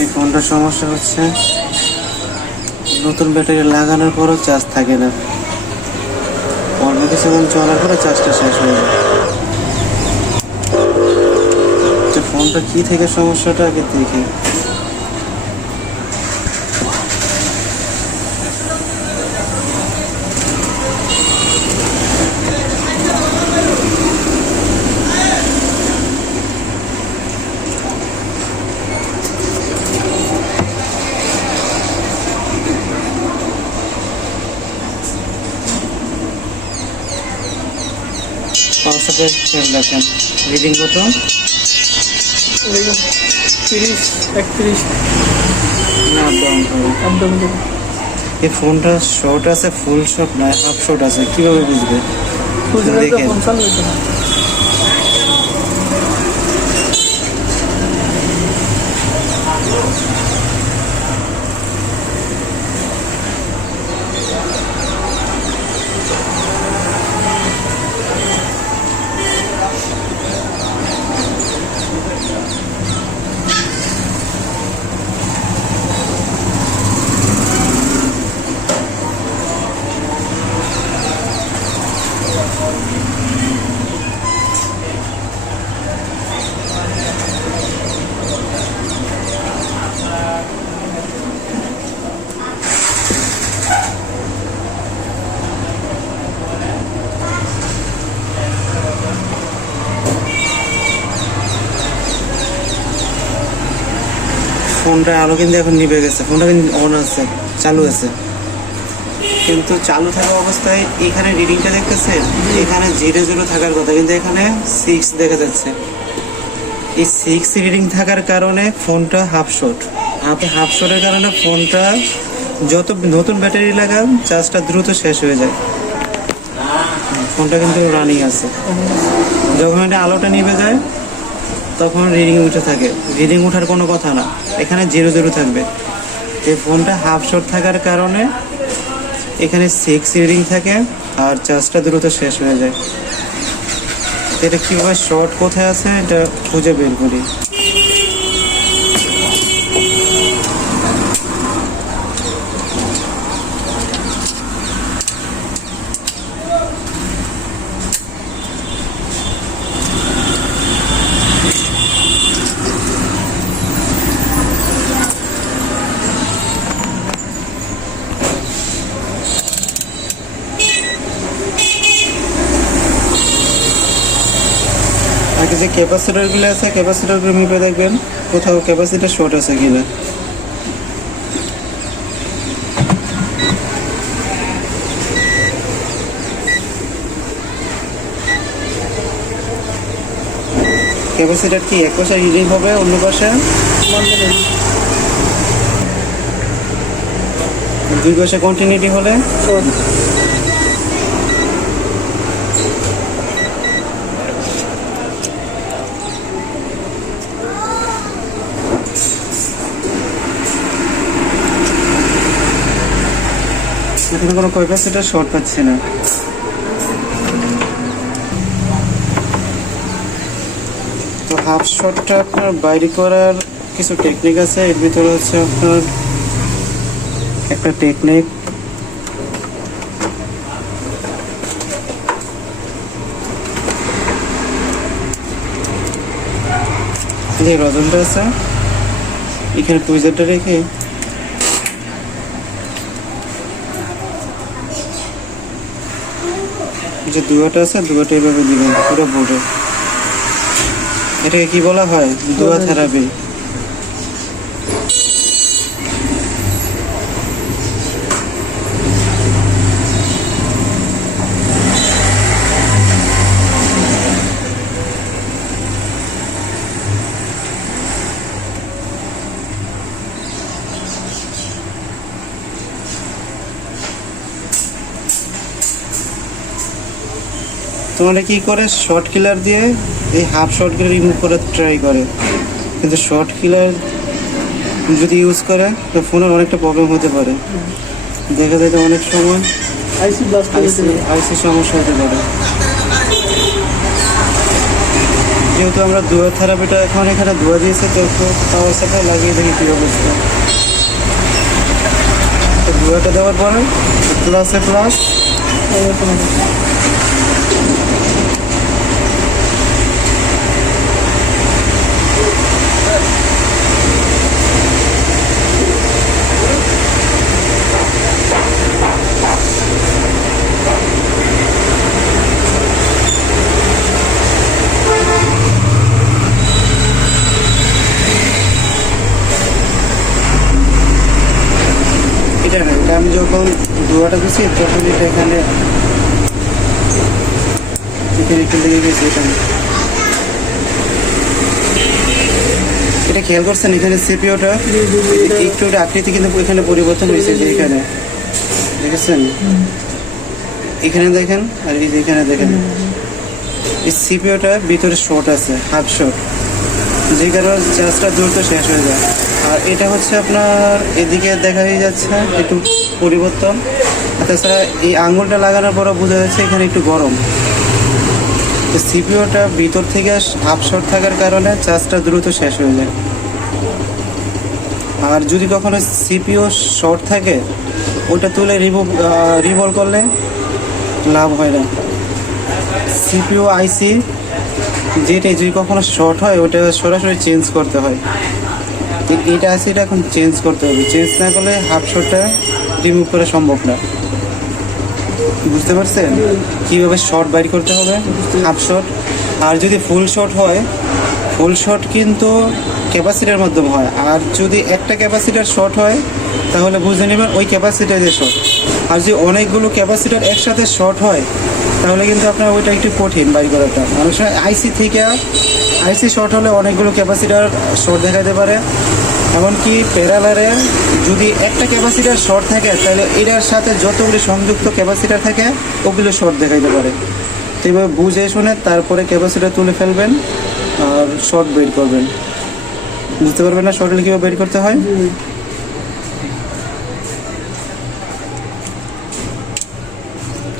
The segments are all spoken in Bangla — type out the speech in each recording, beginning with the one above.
এই ফোনটার সমস্যা হচ্ছে, নতুন ব্যাটারি লাগানোর পরও চার্জ থাকে না। অল্প কিছুক্ষণ চলার পরে চার্জটা শেষ হয়ে যায়। ফোনটা কি থেকে সমস্যাটা আগে দেখি। হোয়াটসঅ্যাপে দেখেন রিডিং কত? তিরিশ একত্রিশ। না এই ফোনটা শর্ট আছে ফুল শর্ট না হাফ শর্ট আছে কীভাবে বুঝবে? দেখেন। ফোনটা আলো কিন্তু এখন নিভে গেছে। ফোনটা কিন্তু অন আছে, চালু আছে। কিন্তু চালু থাকা অবস্থায় এখানে রিডিংটা দেখতেছে, এখানে জিরো জিরো থাকার কথা। কিন্তু এখানে সিক্স দেখা যাচ্ছে। এই সিক্স রিডিং থাকার কারণে ফোনটা হাফ শট হাফে হাফ শটের কারণে ফোনটা যত নতুন ব্যাটারি লাগান চার্জটা দ্রুত শেষ হয়ে যায়। ফোনটা কিন্তু রানিং আছে। যখন এটা আলোটা নিভে যায় তখন রিডিং উঠে থাকে। রিডিং উঠার কোনো কথা না। এখানে জিরো জিরো থাকবে। এই ফোনটা হাফ শর্ট থাকার কারণে এখানে সিক্স রিডিং থাকে আর চার্জটা দ্রুত শেষ হয়ে যায়। এটা কীভাবে শর্ট কোথায় আছে, এটা খুঁজে বের করি। ক্যাপাসিটারগুলো আছে, ক্যাপাসিটারগুলো মিপে দেখবেন কোথাও ক্যাপাসিটার শর্ট আছে কিনা। ক্যাপাসিটার কি এক পাশে রিডিং হবে, অন্য পাশে? দুই পাশে কন্টিনিউটি হলে? এখানে কোনো ক্যাপাসিটার শর্ট পাচ্ছি না। তো হাফ শটটা আপনার বাইরে করার কিছু টেকনিক আছে, এর ভিতরে হচ্ছে আপনার একটা টেকনিক রজনটা আছে। এখানে টুইজারটা রেখে যে দুয়াটা আছে দুয়াটা এভাবে দিবেন পুরো বোর্ডে এটাকে কি বলা হয়? দুয়া থেরাপি তোমরা কি করে শর্ট কিলার দিয়ে এই হাফ শর্টগুলো রিমুভ করার ট্রাই করে? কিন্তু শর্ট কিলার যদি ইউজ করে তো ফোনের অনেকটা প্রবলেম হতে পারে। দেখা যায় অনেক সময় আইসি আইসি সমস্যা হতে পারে। যেহেতু আমরা দুয়া থেরাপিটা এখন এখানে ধোয়া দিয়েছে তো পাওয়ার সাপ্লাই লাগিয়ে দেখি কী অবস্থা। তো ধোয়াটা দেওয়ার পরে প্লাসে প্লাস এটা না এটা আমি যখন দিচ্ছি তখন এটা এখানে এখানে একটু লেগে গেছে এখানে। এটা খেয়াল করছেন এখানে সিপিওটা? একটু একটা আকৃতি কিন্তু এখানে পরিবর্তন হয়েছে যে এখানে। দেখেছেন? এখানে দেখেন আর এই যে এখানে দেখেন। এই সিপিওটা ভিতরে শর্ট আছে হাফ শর্ট যে কারণে চার্জটা দ্রুত শেষ হয়ে যায়। আর এটা হচ্ছে আপনার এদিকে দেখা হয়ে যাচ্ছে একটু পরিবর্তন। তাছাড়া এই আঙুলটা লাগানোর পরে বোঝা যাচ্ছে এখানে একটু গরম। তো সিপিওটা ভিতর থেকে শর্ট থাকার কারণে চার্জটা দ্রুত শেষ হয়ে যায়। আর যদি কখনো সিপিও শর্ট থাকে, ওটা তুলে রিমুভ রিভলভ করলে লাভ হয় না। সিপিও আইসি যেটা যদি কখনো শর্ট হয়, ওটা সরাসরি চেঞ্জ করতে হয়। এটা আছে এটা এখন চেঞ্জ করতে হবে। চেঞ্জ না করলে হাফ শর্টটা রিমুভ করা সম্ভব না। বুঝতে পারছেন? কীভাবে শর্ট বাইর করতে হবে? হাফ শর্ট আর যদি ফুল শর্ট হয় ফুল শর্ট কিন্তু ক্যাপাসিটার মাধ্যমে হয়। আর যদি একটা ক্যাপাসিটার শর্ট হয়, তাহলে বুঝে নেবেন ওই ক্যাপাসিটারে শর্ট আর যদি অনেকগুলো ক্যাপাসিটার একসাথে শর্ট হয়, তাহলে কিন্তু আপনার ওইটা একটু কঠিন বাইর করাটা। সময় আইসি থেকে আইসি শর্ট হলে অনেকগুলো ক্যাপাসিটার শর্ট দেখাতে পারে। এমনকি প্যারালারে যদি একটা ক্যাপাসিটার শর্ট থাকে, তাহলে এটার সাথে যতগুলি সংযুক্ত ক্যাপাসিটার থাকে, ওগুলো শর্ট দেখাইতে পারে। তো বুঝে শুনে তারপরে ক্যাপাসিটার তুলে ফেলবেন আর শর্ট বের করবেন। বুঝতে পারবেন না শর্ট কীভাবে বের করতে হয়?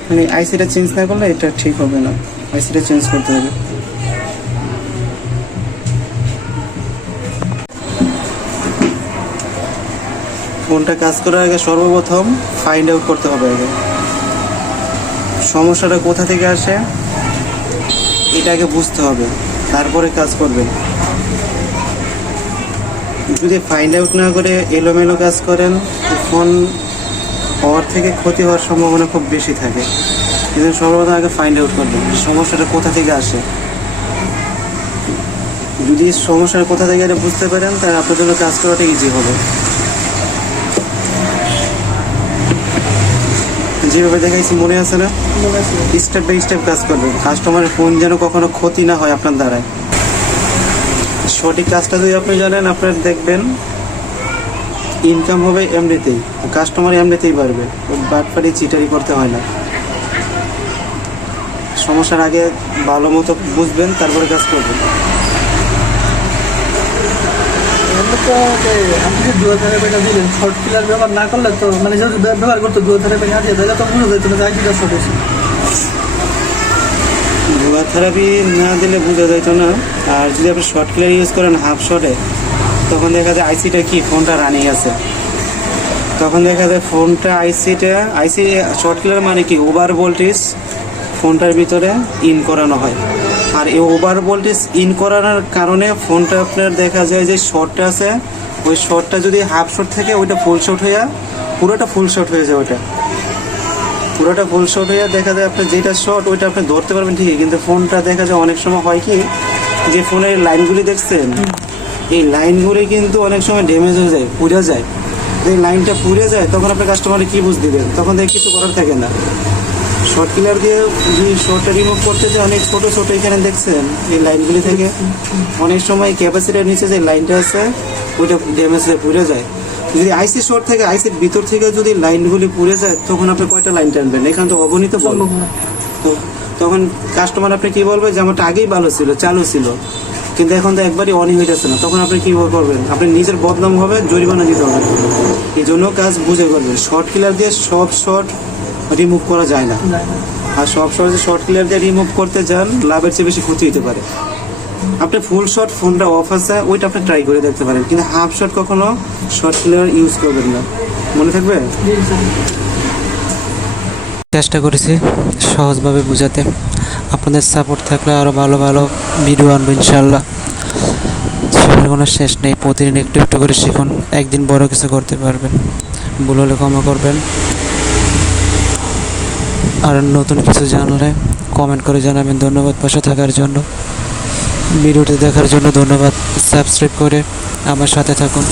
মানে আইসিটা চেঞ্জ না করলে এটা ঠিক হবে না। আইসিটা চেঞ্জ করতে হবে। ফোনটা কাজ করার আগে সর্বপ্রথম ফাইন্ড আউট করতে হবে আগে। সমস্যাটা কোথা থেকে আসে, এটা আগে বুঝতে হবে, তারপরে কাজ করবেন যদি ফাইন্ড আউট না করে এলোমেলো কাজ করেন ফোন হওয়ার থেকে ক্ষতি হওয়ার সম্ভাবনা খুব বেশি থাকে। কিন্তু সর্বপ্রথম আগে ফাইন্ড আউট করবেন সমস্যাটা কোথা থেকে আসে। যদি সমস্যাটা কোথা থেকে এটা বুঝতে পারেন, তাহলে আপনার জন্য কাজ করাটা ইজি হবে। যেভাবে দেখাইছি মনে আছে না? স্টেপ বাই স্টেপ কাজ করবেন কাস্টমারের ফোন যেন কখনো ক্ষতি না হয় আপনার দ্বারায়। সঠিক কাজটা যদি আপনি জানেন আপনার দেখবেন ইনকাম হবে এমনিতেই। কাস্টমার এমনিতেই বাড়বে। বাটপারি চিটারি করতে হয় না। সমস্যার আগে ভালো মতো বুঝবেন তারপরে কাজ করবেন। তো আপনি থেরাপিটা শর্ট কিলার ব্যবহার না করলে তো মানে ব্যবহার থেরাপি তো না থেরাপি না দিলে না। আর যদি আপনি শর্ট ক্লিয়ার ইউজ করেন হাফ শর্টে তখন দেখা যায় আইসিটা কি ফোনটা রানিং আছে। তখন দেখা যায় ফোনটা আইসিটা আইসি শর্ট ক্লিয়ার মানে কি ওভার ভোল্টেজ ফোনটার ভিতরে ইন করানো হয়। আর এই ওভার ভোল্টেজ ইন করানোর কারণে ফোনটা আপনার দেখা যায় যে শর্টটা আছে, ওই শর্টটা যদি হাফ শর্ট থাকে, ওইটা ফুল শর্ট হয়ে পুরোটা ফুল শর্ট হয়ে যায় ওইটা। পুরোটা ফুল শট হয়ে দেখা যায় আপনার যেটা শর্ট ওইটা আপনি ধরতে পারবেন ঠিকই, কিন্তু ফোনটা দেখা যায় অনেক সময় হয় কি, যে ফোনের লাইনগুলি দেখছেন, এই লাইনগুলি কিন্তু অনেক সময় ড্যামেজ হয়ে যায়, পুড়ে যায়। এই লাইনটা পুড়ে যায়, তখন আপনি কাস্টমারে কি বুঝ দিবেন? তখন দেখে কিছু করার থাকে না। শর্ট কিলার দিয়ে যদি শর্টটা রিমুভ করতে চাই অনেক ছোট ছোট এখানে দেখছেন এই লাইনগুলি থেকে। অনেক সময় ক্যাপাসিটির নিচে যে লাইনটা আছে ওইটা ড্যামেজ হয়ে পুড়ে যায়। যদি আইসি শর্ট থেকে আইসির ভিতর থেকে যদি লাইনগুলি পুড়ে যায় তখন আপনি কয়টা লাইন টানবেন? এখানে তো অগণিত বল। তো তখন কাস্টমার আপনি কি বলবে যে আমারটা আগেই ভালো ছিল চালু ছিল। কিন্তু এখন তো একবারই অনই হইতেছে না। তখন আপনি কি করবেন? আপনি নিজের বদনাম হবে জরিমানা দিতে হবে। এই জন্য কাজ বুঝে করবেন। শর্ট কিলার দিয়ে সব শর্ট রিমুভ করা যায় না। আর সব শর্ট শর্ট কিলার দিয়ে রিমুভ করতে যান লাভের চেয়ে বেশি ক্ষতি হতে পারে। আপনি ফুল শট ফোনটা অফ আছে ওইটা আপনি ট্রাই করে দেখতে পারেন। কিন্তু হাফ শট কখনো শর্ট ক্লিয়ার ইউজ করবেন না। মনে থাকবে? চেষ্টা করেছি সহজভাবে বোঝাতে। আপনাদের সাপোর্ট থাকলে আরও ভালো ভালো ভিডিও আনব ইনশাল্লাহ সেখানে কোনো শেষ নেই প্রতিদিন একটু একটু করে শিখুন। একদিন বড় কিছু করতে পারবেন। ভুল হলে ক্ষমা করবেন। আর নতুন কিছু জানলে কমেন্ট করে জানাবেন। ধন্যবাদ পাশে থাকার জন্য। ভিডিওটি দেখার জন্য ধন্যবাদ। সাবস্ক্রাইব করে আমার সাথে থাকুন।